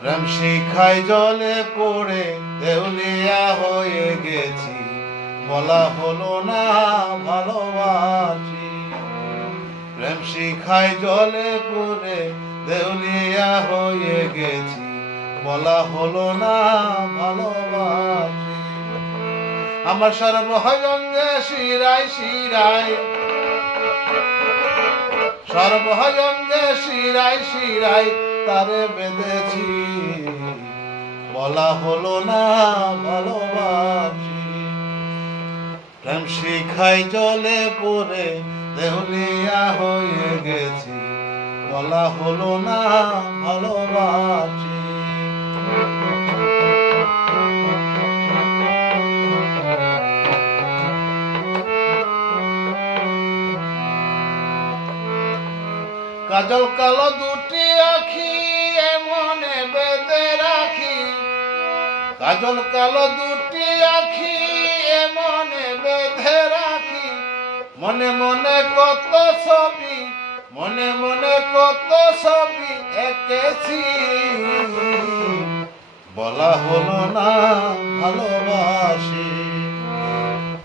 প্রেম শিখায় জলে পড়ে দেউলিয়া হয়ে গেছি, বলা হলো না ভালোবাসি। প্রেম শিখায় জলে পড়ে দেউলিয়া হয়ে গেছি, বলা হলো না ভালোবাসি। আমার সর্বহয়ঙ্গে শিরায় শিরায়, সর্বহয়ঙ্গে শিরায় শিরায় তারে বেঁধেছি, বলা হলো না ভালোবাসি। প্রেম শিখায় জলে পড়ে দেউলিয়া হয়ে গেছি, বলা হলো না ভালোবাসি। কাজল কালো দুটি আখি এমনে বেঁধে রাখি, কাজল কালো দুটি আখি এমনে বেঁধে রাখি। মনে মনে কত ছবি, মনে মনে কত ছবি এঁকেছি, বলা হলো না ভালোবাসি।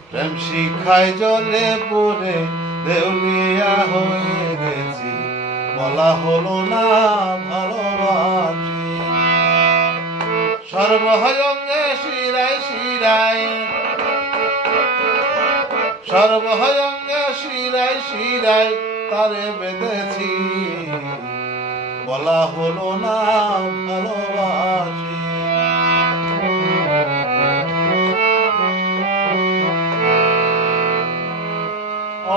প্রেম শিখায় জলে পড়ে দেউলিয়া হয়ে গেছি, বলা হলো না ভালোবাসি। সর্বহয়ঙ্গে শিরায় শিরায়, সর্বহয়ঙ্গে শিরায় শিরায় তারে বেঁধেছি, বলা হলো না ভালোবাসি।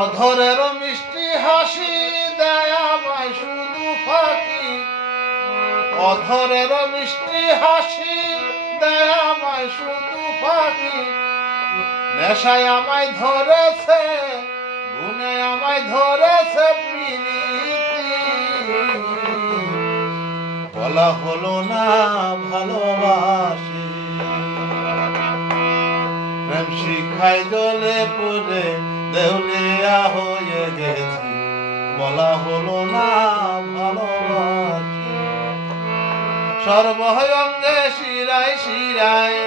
অধরের মিষ্টি হাসি দেয় আমায় শুধু ফাঁকি, অধরের মিষ্টি হাসি দেয় আমায় শুধু ফাঁকি। নেশায় আমায় ধরেছে, গুনে আমায় ধরেছে প্রীতি, বলা হলো না ভালোবাসি। প্রেম শিখায় জলে পড়ে দেউলিয়া হয়ে গেছি, বলা হলো না ভালোবাসি। সর্বহয়ঙ্গে শিরায় শিরায়,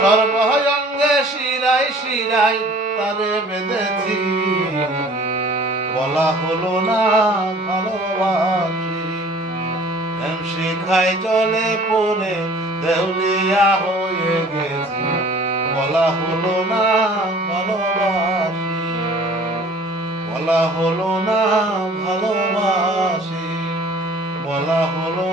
সর্বহয়ঙ্গে শিরায় শিরায় তারে বেঁধেছি, বলা হলো না ভালোবাসি। প্রেম শিখায় জলে পড়ে দেউলিয়া হয়ে গেছি, বলা হলো না ভালোবাসি, বলা হলো না ভালোবাসি, বলা হলো